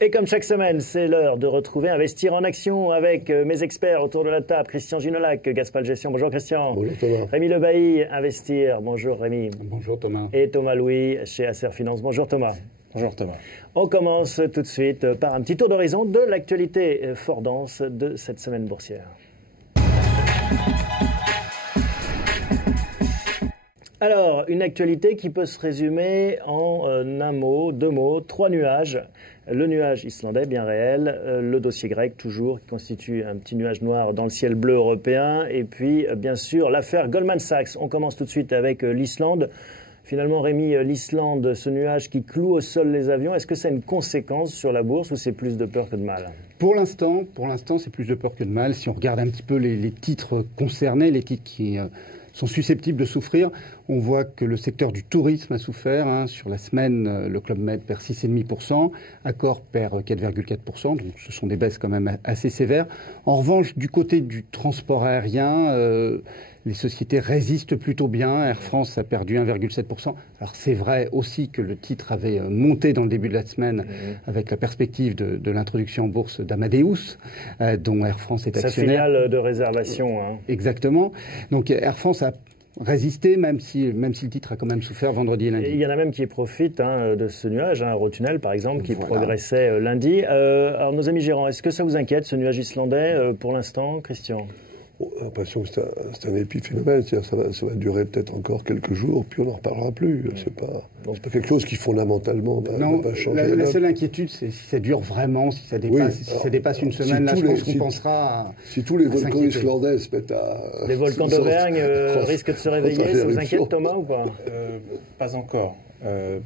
Et comme chaque semaine, c'est l'heure de retrouver Investir en Action avec mes experts autour de la table. Christian Ginolac, Gaspard Gestion. Bonjour Christian. Bonjour Thomas. Rémi Lebailly, Investir. Bonjour Rémi. Bonjour Thomas. Et Thomas Louis chez Acer Finance. Bonjour Thomas. Bonjour Thomas. On commence tout de suite par un petit tour d'horizon de l'actualité fort dense de cette semaine boursière. Alors, une actualité qui peut se résumer en un mot, deux mots, trois nuages. Le nuage islandais, bien réel, le dossier grec, toujours, qui constitue un petit nuage noir dans le ciel bleu européen, et puis, bien sûr, l'affaire Goldman Sachs. On commence tout de suite avec l'Islande. Finalement, Rémi, l'Islande, ce nuage qui cloue au sol les avions, est-ce que ça a une conséquence sur la bourse ou c'est plus de peur que de mal ? Pour l'instant, c'est plus de peur que de mal. Si on regarde un petit peu les titres concernés, les titres qui sont susceptibles de souffrir, on voit que le secteur du tourisme a souffert. Sur la semaine, le Club Med perd 6,5%, Accor perd 4,4%, donc ce sont des baisses quand même assez sévères. En revanche, du côté du transport aérien, les sociétés résistent plutôt bien. Air France a perdu 1,7%. Alors c'est vrai aussi que le titre avait monté dans le début de la semaine avec la perspective de l'introduction en bourse d'Amadeus, dont Air France est actionnaire. Sa filiale de réservation. Exactement. Donc Air France a résisté, même si le titre a quand même souffert vendredi et lundi. Et il y en a même qui profitent de ce nuage, Eurotunnel par exemple, qui progressait lundi. Alors nos amis gérants, est-ce que ça vous inquiète, ce nuage islandais, pour l'instant, Christian ? J'ai l'impression que c'est un épiphénomène, c'est-à-dire ça va durer peut-être encore quelques jours, puis on n'en reparlera plus. C'est pas quelque chose qui fondamentalement va changer. La seule inquiétude, c'est si ça dure vraiment, si ça dépasse une semaine. Là, je pense qu'on pensera à si tous les volcans islandais se mettent à... Les volcans d'Auvergne risquent de se réveiller, ça vous inquiète Thomas ou pas ? Pas encore.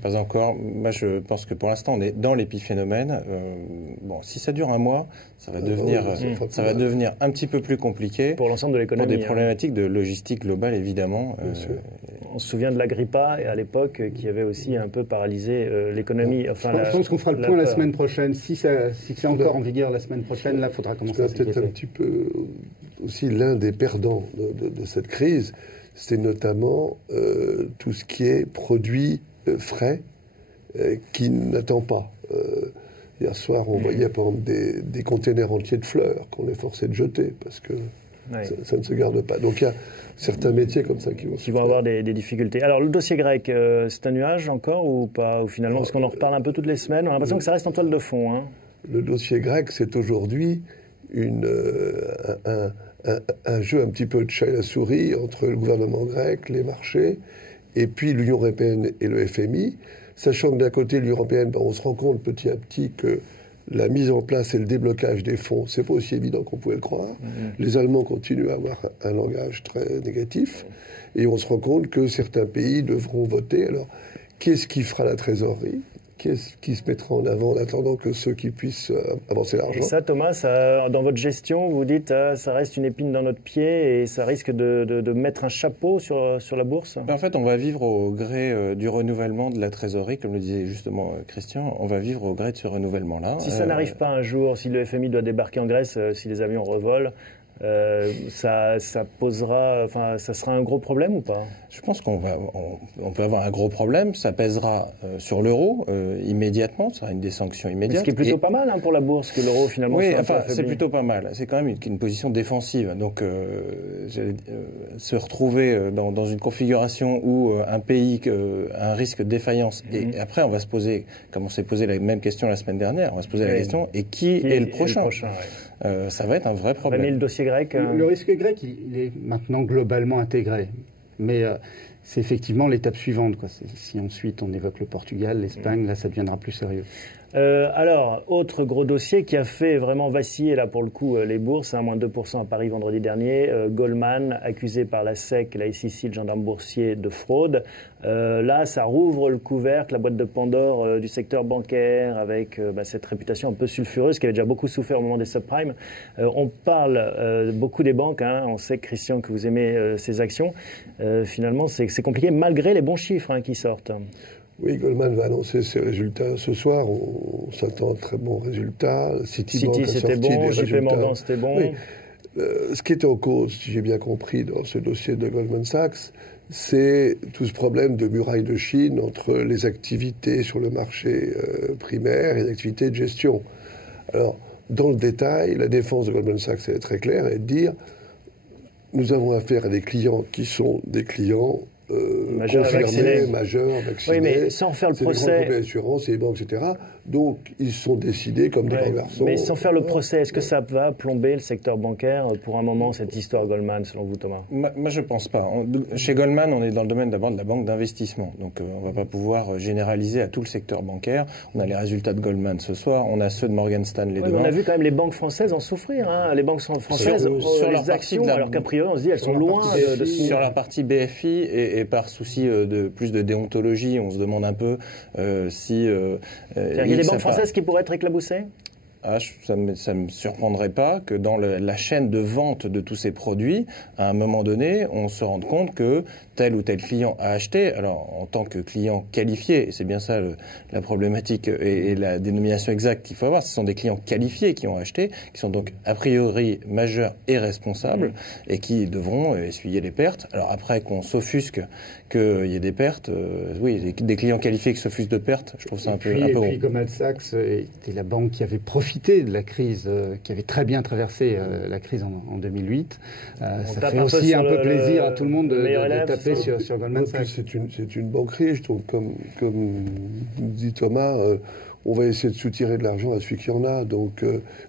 Pas encore. Moi, je pense que pour l'instant, on est dans l'épiphénomène. Si ça dure un mois, ça va devenir un petit peu plus compliqué. Pour l'ensemble de l'économie. Pour des problématiques de logistique globale, évidemment. On se souvient de l'Agrippa, à l'époque, qui avait aussi un peu paralysé l'économie. Je pense qu'on fera le point la semaine prochaine. Si c'est encore en vigueur la semaine prochaine, là, il faudra commencer à s'inquiéter. C'est peut-être un petit peu aussi l'un des perdants de cette crise. C'est notamment tout ce qui est produit frais qui n'attend pas. Hier soir, on voyait par exemple des containers entiers de fleurs qu'on est forcé de jeter parce que ça ne se garde pas. Donc il y a certains métiers comme ça qui vont avoir des difficultés. Alors le dossier grec, c'est un nuage encore ou pas, ou finalement, parce qu'on en reparle un peu toutes les semaines, on a l'impression que ça reste en toile de fond. Le dossier grec, c'est aujourd'hui un jeu un petit peu de chat et la souris entre le gouvernement grec, les marchés, et puis l'Union européenne et le FMI, sachant que d'un côté, l'Union européenne, on se rend compte petit à petit que la mise en place et le déblocage des fonds, c'est pas aussi évident qu'on pouvait le croire. Les Allemands continuent à avoir un langage très négatif, et on se rend compte que certains pays devront voter. Alors, qu'est-ce qui fera la trésorerie ? Qu'est-ce qui se mettra en avant en attendant que ceux qui puissent avancer l'argent ? Et ça, Thomas, dans votre gestion, vous dites ça reste une épine dans notre pied et ça risque de mettre un chapeau sur la bourse ? En fait, on va vivre au gré du renouvellement de la trésorerie, comme le disait justement Christian. On va vivre au gré de ce renouvellement-là. Si ça n'arrive pas un jour, si le FMI doit débarquer en Grèce, si les avions revolent, ça sera un gros problème ou pas ? Je pense qu'on peut avoir un gros problème. Ça pèsera sur l'euro immédiatement. Ça sera une des sanctions immédiates. Ce qui est plutôt pas mal pour la bourse que l'euro finalement. Oui, c'est plutôt pas mal. C'est quand même une position défensive. Donc, se retrouver dans une configuration où un pays a un risque de défaillance. Et après, on va se poser, comme on s'est posé la même question la semaine dernière, on va se poser la question, et qui est le prochain, ça va être un vrai problème. Mais le dossier grec... Le risque grec, il est maintenant globalement intégré. Mais c'est effectivement l'étape suivante. Si ensuite on évoque le Portugal, l'Espagne, là ça deviendra plus sérieux. Alors, autre gros dossier qui a fait vraiment vaciller, là pour le coup, les bourses, moins 2% à Paris vendredi dernier. Goldman, accusé par la SEC, la SEC, le gendarme boursier, de fraude. Là, ça rouvre le couvercle, la boîte de Pandore du secteur bancaire, avec cette réputation un peu sulfureuse qui avait déjà beaucoup souffert au moment des subprimes. On parle beaucoup des banques, on sait, Christian, que vous aimez ces actions. Finalement, c'est compliqué, malgré les bons chiffres qui sortent. Oui, Goldman va annoncer ses résultats ce soir. On s'attend à de très bons résultats. Citi c'était bon, JP Morgan c'était bon. Oui. Ce qui est en cause, si j'ai bien compris, dans ce dossier de Goldman Sachs, c'est tout ce problème de muraille de Chine entre les activités sur le marché primaire et les activités de gestion. Alors, dans le détail, la défense de Goldman Sachs est très claire, et de dire nous avons affaire à des clients qui sont des clients confirmés, majeurs, vaccinés. Oui, mais sans faire le procès. C'est les grandes compagnies d'assurance et les banques, etc. Donc, ils sont décidés comme des grands garçons. Mais sans faire le procès, est-ce que ça va plomber le secteur bancaire pour un moment, cette histoire Goldman, selon vous, Thomas? Moi, je ne pense pas. Chez Goldman, on est dans le domaine d'abord de la banque d'investissement. Donc, on ne va pas pouvoir généraliser à tout le secteur bancaire. On a les résultats de Goldman ce soir. On a ceux de Morgan Stanley demain. On a vu quand même les banques françaises en souffrir. Hein. Les banques françaises sur leurs actions, alors qu'a priori, on se dit elles sont loin de sur la partie BFI et par souci de plus de déontologie, on se demande un peu si... il y a des banques françaises qui pourraient être éclaboussées? Ça me surprendrait pas que dans la chaîne de vente de tous ces produits, à un moment donné, on se rende compte que tel ou tel client a acheté. Alors, en tant que client qualifié, et c'est bien ça la problématique et la dénomination exacte qu'il faut avoir, ce sont des clients qualifiés qui ont acheté, qui sont donc a priori majeurs et responsables, et qui devront essuyer les pertes. Alors après, qu'on s'offusque qu'il y ait des pertes, oui, des clients qualifiés qui s'offusquent de pertes, je trouve ça un peu Et rond. puis Goldman Sachs était la banque qui avait profité de la crise, qui avait très bien traversé la crise en 2008. Ça fait aussi un peu plaisir à tout le monde de taper sur Goldman Sachs. C'est une banque riche, donc comme dit Thomas, on va essayer de soutirer de l'argent à celui qui en a. Donc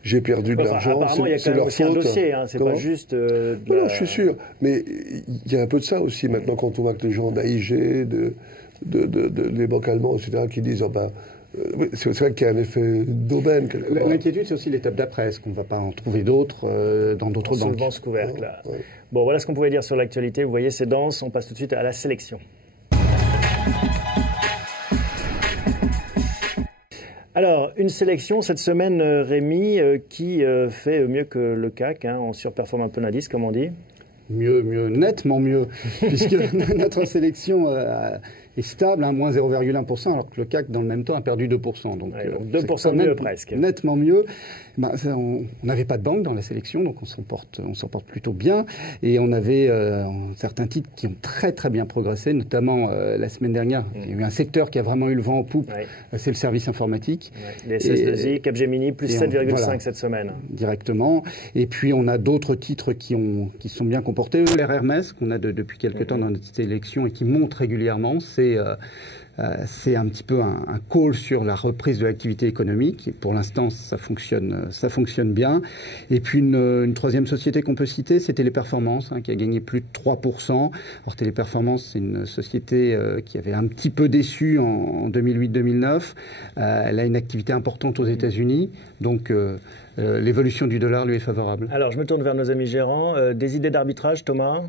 j'ai perdu de l'argent, apparemment, il y a quand même aussi un dossier, hein, c'est pas juste... Non, je suis sûr, mais il y a un peu de ça aussi maintenant quand on voit que les gens d'AIG, les banques allemandes, etc., qui disent c'est vrai qu'il y a un effet d'aubaine quelque part. L'inquiétude, c'est aussi l'étape d'après. Est-ce qu'on ne va pas en trouver d'autres dans d'autres banques? Soulevant ce couvercle-là. Ouais. Bon, voilà ce qu'on pouvait dire sur l'actualité. Vous voyez, c'est dense. On passe tout de suite à la sélection. Alors, une sélection cette semaine, Rémi, qui fait mieux que le CAC. Hein, on surperforme un peu l'indice, comme on dit. Mieux, nettement mieux, puisque notre sélection est stable, moins 0,1%, alors que le CAC, dans le même temps, a perdu 2%. Donc, 2% de mieux presque. Nettement mieux. On n'avait pas de banque dans la sélection, donc on s'en porte plutôt bien. Et on avait certains titres qui ont très très bien progressé, notamment la semaine dernière. Il y a eu un secteur qui a vraiment eu le vent en poupe, c'est le service informatique. Les SS2I, Capgemini, plus 7,5 cette semaine. Directement. Et puis on a d'autres titres qui se sont bien comportés. L'air Hermès, qu'on a depuis quelques temps dans notre sélection et qui monte régulièrement, c'est un petit peu un call sur la reprise de l'activité économique. Et pour l'instant, ça fonctionne bien. Et puis une troisième société qu'on peut citer, c'est Téléperformance, qui a gagné plus de 3%. Alors Téléperformance, c'est une société qui avait un petit peu déçu en 2008-2009. Elle a une activité importante aux États-Unis, donc l'évolution du dollar lui est favorable. Alors je me tourne vers nos amis gérants. Des idées d'arbitrage, Thomas?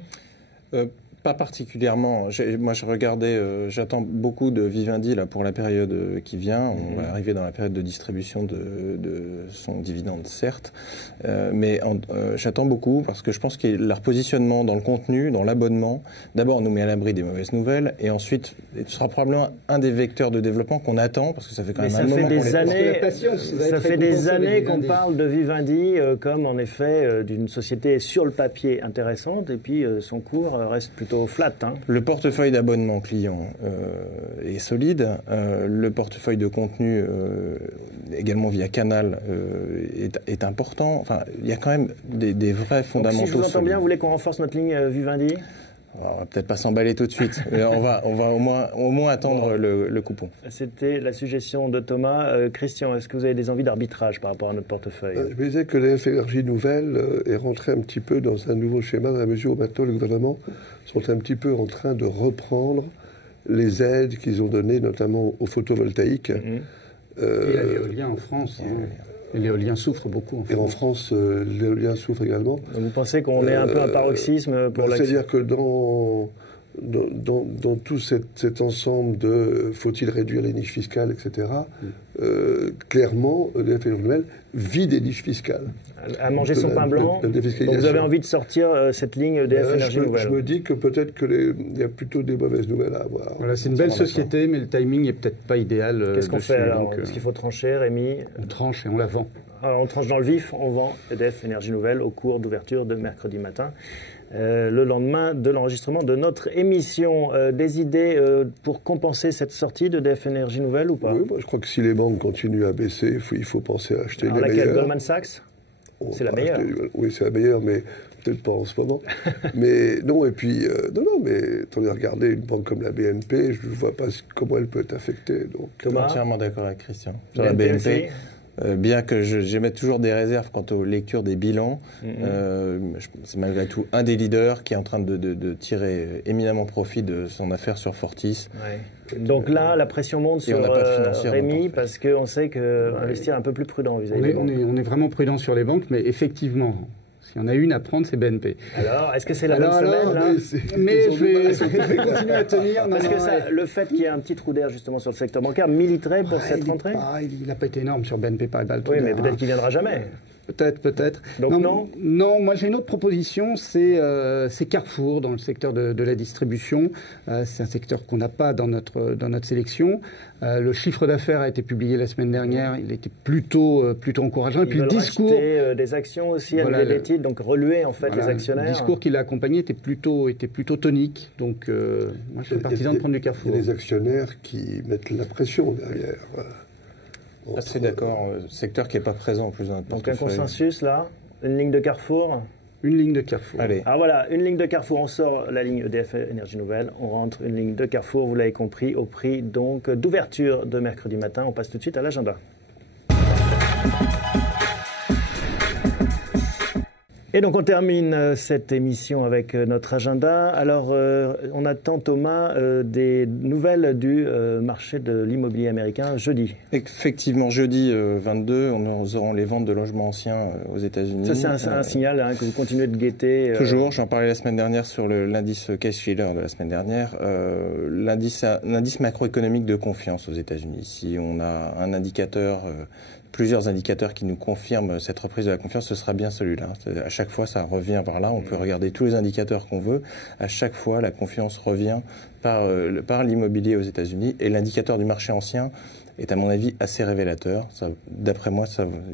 Pas particulièrement. Moi, je regardais, j'attends beaucoup de Vivendi là, pour la période qui vient. On va arriver dans la période de distribution de son dividende, certes. Mais j'attends beaucoup parce que je pense que leur positionnement dans le contenu, dans l'abonnement, d'abord nous met à l'abri des mauvaises nouvelles et ensuite, ce sera probablement un des vecteurs de développement qu'on attend parce que ça fait quand même un moment qu'on Ça fait des années qu'on parle de Vivendi comme en effet d'une société sur le papier intéressante et puis son cours reste plutôt flat. Hein. Le portefeuille d'abonnement client est solide. Le portefeuille de contenu, également via Canal, est important. Enfin, il y a quand même des vrais fondamentaux. Donc, si je vous entends bien, vous voulez qu'on renforce notre ligne Vivendi? On va peut-être pas s'emballer tout de suite, mais on va au moins attendre le coupon. C'était la suggestion de Thomas. Christian, est-ce que vous avez des envies d'arbitrage par rapport à notre portefeuille? Je me disais que l'EF Énergie Nouvelle est rentrée un petit peu dans un nouveau schéma dans la mesure où maintenant le gouvernement sont un petit peu en train de reprendre les aides qu'ils ont données notamment au photovoltaïque. Et à l'éolien en France. L'éolien souffre beaucoup. Et en France, l'éolien souffre également. Donc vous pensez qu'on est un peu un paroxysme pour c'est-à-dire que dans tout cet ensemble de faut-il réduire les niches fiscales, etc., clairement, l'EF Énergie Nouvelle vit des niches fiscales. À manger son pain blanc. Donc vous avez envie de sortir cette ligne d'EF Énergie Nouvelle. Je me dis que peut-être qu'il y a plutôt des mauvaises nouvelles à avoir. Voilà, c'est une belle société, mais le timing n'est peut-être pas idéal. Qu'est-ce qu'on fait alors? Est-ce qu'il faut trancher, Rémi? On tranche et on la vend. Alors, on tranche dans le vif, on vend EDF Énergie Nouvelle au cours d'ouverture de mercredi matin. Le lendemain de l'enregistrement de notre émission. Des idées pour compenser cette sortie d'EDF Énergie Nouvelle ou pas? Oui, moi je crois que si les banques continuent à baisser, il faut penser à acheter alors, les laquelle, meilleures. Goldman Sachs? C'est la meilleure. Oui, c'est la meilleure, mais peut-être pas en ce moment. Mais non, et puis, mais attendez, regardez, une banque comme la BNP, je ne vois pas comment elle peut être affectée. Donc, Thomas? Entièrement d'accord avec Christian. Sur la BNP, bien que j'émette toujours des réserves quant aux lectures des bilans, c'est malgré tout un des leaders qui est en train de tirer éminemment profit de son affaire sur Fortis. Ouais. Donc là, la pression monte sur Rémi, parce qu'on sait qu'investir est un peu plus prudent vis-à-vis des banques. On est vraiment prudent sur les banques, mais effectivement, s'il y en a une à prendre, c'est BNP. Alors, est-ce que c'est la bonne semaine là? Mais je vais continuer à tenir. Parce que le fait qu'il y ait un petit trou d'air justement sur le secteur bancaire militerait pour cette rentrée? Il n'a pas été énorme sur BNP Paribas. Oui, mais peut-être qu'il ne viendra jamais. Peut-être. Donc non, moi j'ai une autre proposition, c'est Carrefour dans le secteur de la distribution. C'est un secteur qu'on n'a pas dans notre sélection. Le chiffre d'affaires a été publié la semaine dernière, il était plutôt encourageant. Et puis le discours des actions aussi, des titres, donc reluer en fait les actionnaires. Le discours qui l'a accompagné était plutôt tonique. Donc moi je suis partisan de prendre du Carrefour. Il y a des actionnaires qui mettent la pression derrière. Assez d'accord. Secteur qui n'est pas présent en plus dans notre portefeuille. Donc un consensus là, une ligne de Carrefour. Une ligne de Carrefour. Allez. Alors voilà, une ligne de Carrefour. On sort la ligne EDF Énergie Nouvelle. On rentre une ligne de Carrefour, vous l'avez compris, au prix donc d'ouverture de mercredi matin. On passe tout de suite à l'agenda. Et donc on termine cette émission avec notre agenda. Alors on attend, Thomas, des nouvelles du marché de l'immobilier américain jeudi. Effectivement, jeudi 22, nous aurons les ventes de logements anciens aux États-Unis. Ça c'est un signal que vous continuez de guetter. Toujours, j'en parlais la semaine dernière sur l'indice Case-Shiller de la semaine dernière. L'indice macroéconomique de confiance aux États-Unis. Si on a un indicateur... plusieurs indicateurs qui nous confirment cette reprise de la confiance, ce sera bien celui-là. À chaque fois, ça revient par là. On peut regarder tous les indicateurs qu'on veut. À chaque fois, la confiance revient par l'immobilier aux États-Unis. Et l'indicateur du marché ancien est, à mon avis, assez révélateur. D'après moi,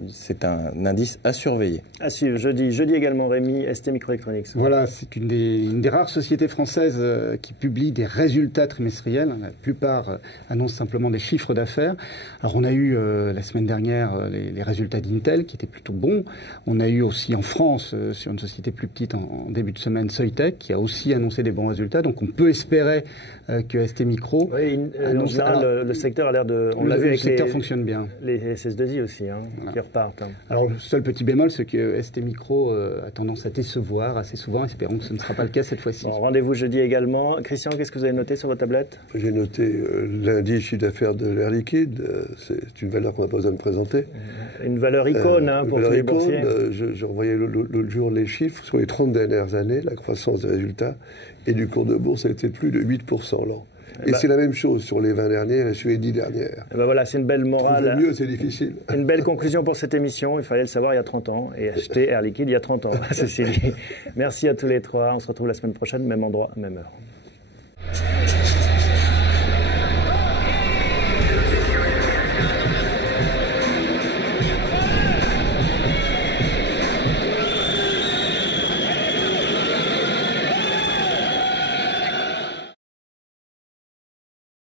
c'est un indice à surveiller. À suivre. Jeudi également, Rémi, ST Microelectronics. Voilà, c'est une des rares sociétés françaises qui publie des résultats trimestriels. La plupart annoncent simplement des chiffres d'affaires. Alors, on a eu la semaine dernière les résultats d'Intel qui étaient plutôt bons. On a eu aussi en France, sur une société plus petite en début de semaine, Soitec, qui a aussi annoncé des bons résultats. Donc, on peut espérer que ST Micro... Oui, en général, le secteur a l'air de... On l'a vu avec le secteur fonctionne bien. Les SS2I aussi, qui repartent. Alors, le seul petit bémol, c'est que ST Micro a tendance à décevoir assez souvent. Espérons que ce ne sera pas le cas cette fois-ci. Bon, rendez-vous jeudi également. Christian, qu'est-ce que vous avez noté sur votre tablette? J'ai noté l'indice chiffre d'affaires de l'air liquide. C'est une valeur qu'on n'a pas besoin de présenter. Une valeur icône pour tous les boursiers. Je revoyais l'autre jour les chiffres. Sur les 30 dernières années, la croissance des résultats et du cours de bourse a été de plus de 8% l'an. Et c'est la même chose sur les 20 dernières et sur les 10 dernières. Voilà, c'est une belle morale. Trouver mieux, c'est difficile. Une belle conclusion pour cette émission. Il fallait le savoir il y a 30 ans et acheter Air Liquide il y a 30 ans. Ceci dit, merci à tous les trois. On se retrouve la semaine prochaine, même endroit, même heure.